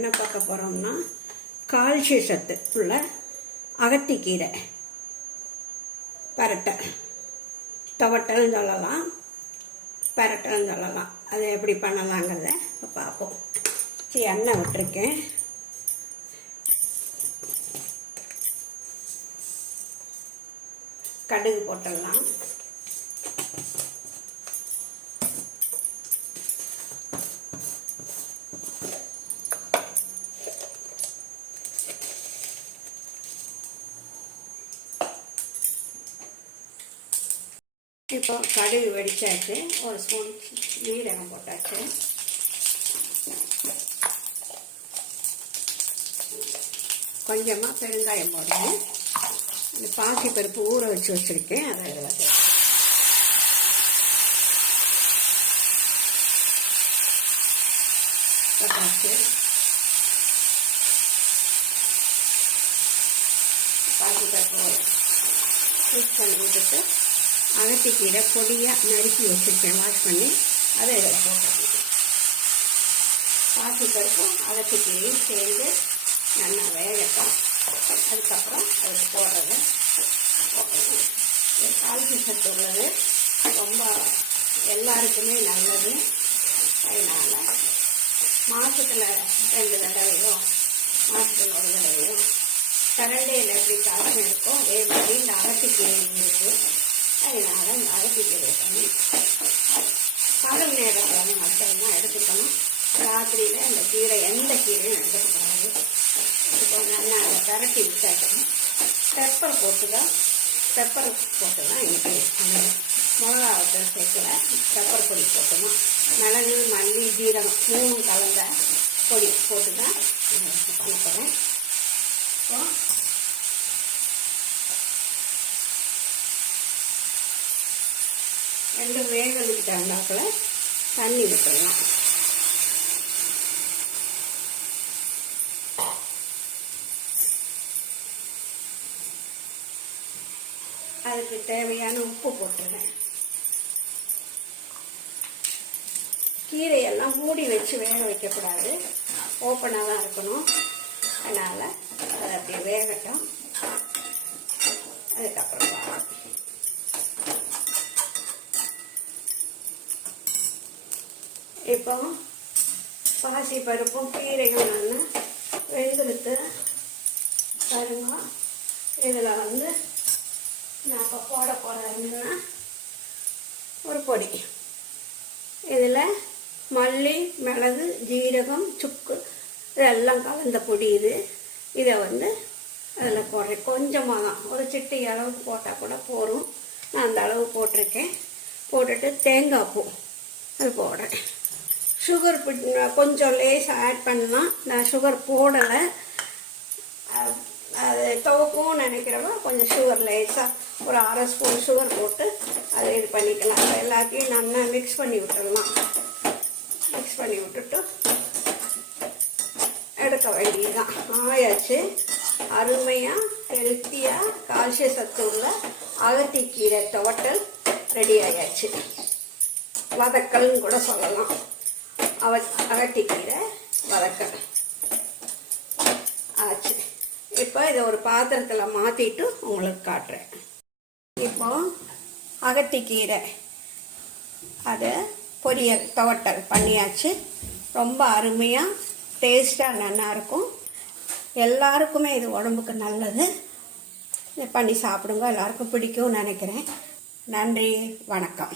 என்ன பார்க்க போகிறோம்னா கால்சிய சத்து உள்ள அகத்திக்கீரை பரட்டை, துவட்டல்னு சொல்லலாம், பரட்டல்னு சொல்லலாம். அதை எப்படி பண்ணலாங்கிறத பார்ப்போம். எண்ணெய் விட்டுருக்கேன். கடுகு போட்டுடலாம். இப்போ கடுகு வெடிச்சாச்சு. ஒரு ஸ்பூன் ஜீரகம் போட்டாச்சு. கொஞ்சமாக பெருங்காயம் போடுறேன். அந்த பாசி பருப்பு ஊற வச்சு வச்சுருக்கேன், அதை இதில் போட்டாச்சு. பாசி பருப்பு மிக்ஸ் பண்ணி விட்டுட்டு அகத்திக்கீரை பொடியாக நறுக்கி வச்சுருக்கேன், வாஷ் பண்ணி அதை இதில் போட்டுருக்கேன். பாசிப்பருப்பும் அகத்திக்கீரையும் சேர்ந்து நல்லா வேகட்டும். அதுக்கப்புறம் அதுக்கு போடுறது போட்டுருக்கேன். கால்சிய சத்து உள்ளது, ரொம்ப எல்லாருக்குமே நல்லது. அதனால் மாதத்தில் 2 தடவையோ மாதத்தில் 1 தடவையோ கரண்டையில் எப்படி கால்சியம் இருக்கோ அதே மாதிரி இந்த அகத்திக்கீரையும் இருக்குது. அதனால் இந்த அகத்திக்கீரை பண்ணி பகல் நேரத்தில் மட்டும்தான் எடுத்துக்கணும். ராத்திரியில் அந்த கீரை எந்த கீரையும் எடுத்துக்கூடாது. இப்போ நல்லா அதை பரட்டி விட்டாக்கணும். பெப்பர் போட்டு தான் இன்றைக்கி மிளகாவத்தை சேர்க்கல, பெப்பர் பொடி போட்டணும். மிளகு, மல்லி, ஜீரகம் 3 கலந்த பொடி போட்டு தான் பண்ண போகிறேன். இப்போ ரெண்டு வேகத்துக்கிட்ட இருந்தாக்கில் தண்ணி விட்டுடலாம். அதுக்கு தேவையான உப்பு போட்டுறேன். கீரையெல்லாம் மூடி வச்சு வேக வைக்கக்கூடாது, ஓப்பனாக தான் இருக்கணும். அதனால் அது அப்படியே வேகட்டும். அதுக்கப்புறம் இப்போ பாசி பருப்பும் கீரையும் நல்லா வெந்துடுத்து பாருங்க. இதில் நான் இப்போ போட போகிறேன்னா ஒரு பொடி. இதில் மல்லி, மிளகு, ஜீரகம், சுக்கு இதெல்லாம் கலந்த பொடி. இதை அதில் போடுறேன். கொஞ்சமாக தான், ஒரு சிட்டி அளவுக்கு போட்டால் கூட போதும். நான் அந்த அளவு போட்டிருக்கேன். போட்டுட்டு தேங்காய் பூ அது போடுறேன். சுகர் கொஞ்சம் லேசாக ஆட் பண்ணலாம். நான் சுகர் போடலை, அது துவக்கும் நினைக்கிறவங்க கொஞ்சம் சுகர் லேசாக ஒரு 1/2 ஸ்பூன் சுகர் போட்டு அதை இது பண்ணிக்கலாம். எல்லாத்தையும் நல்லா மிக்ஸ் பண்ணி விட்டுடலாம். மிக்ஸ் பண்ணி விட்டுட்டு எடுக்க வேண்டியதுதான். ஆயாச்சு. அருமையாக ஹெல்த்தியாக கால்சிய சத்து உள்ள அகத்திக்கீரை துவட்டல் ரெடி ஆயாச்சு. வதக்கல்னு கூட சொல்லலாம். அகத்திக்கீரை வதக்கல் ஆச்சு. இப்போ இதை ஒரு பாத்திரத்தில் மாற்றிட்டு உங்களுக்கு காட்டுறேன். இப்போ அகத்திக்கீரை அதை பொரியல் துவட்டல் பண்ணியாச்சு. ரொம்ப அருமையாக டேஸ்ட்டாக நல்லாயிருக்கும். எல்லாருக்குமே இது உடம்புக்கு நல்லது. பண்ணி சாப்பிடுங்க, எல்லாருக்கும் பிடிக்கும்னு நினைக்கிறேன். நன்றி, வணக்கம்.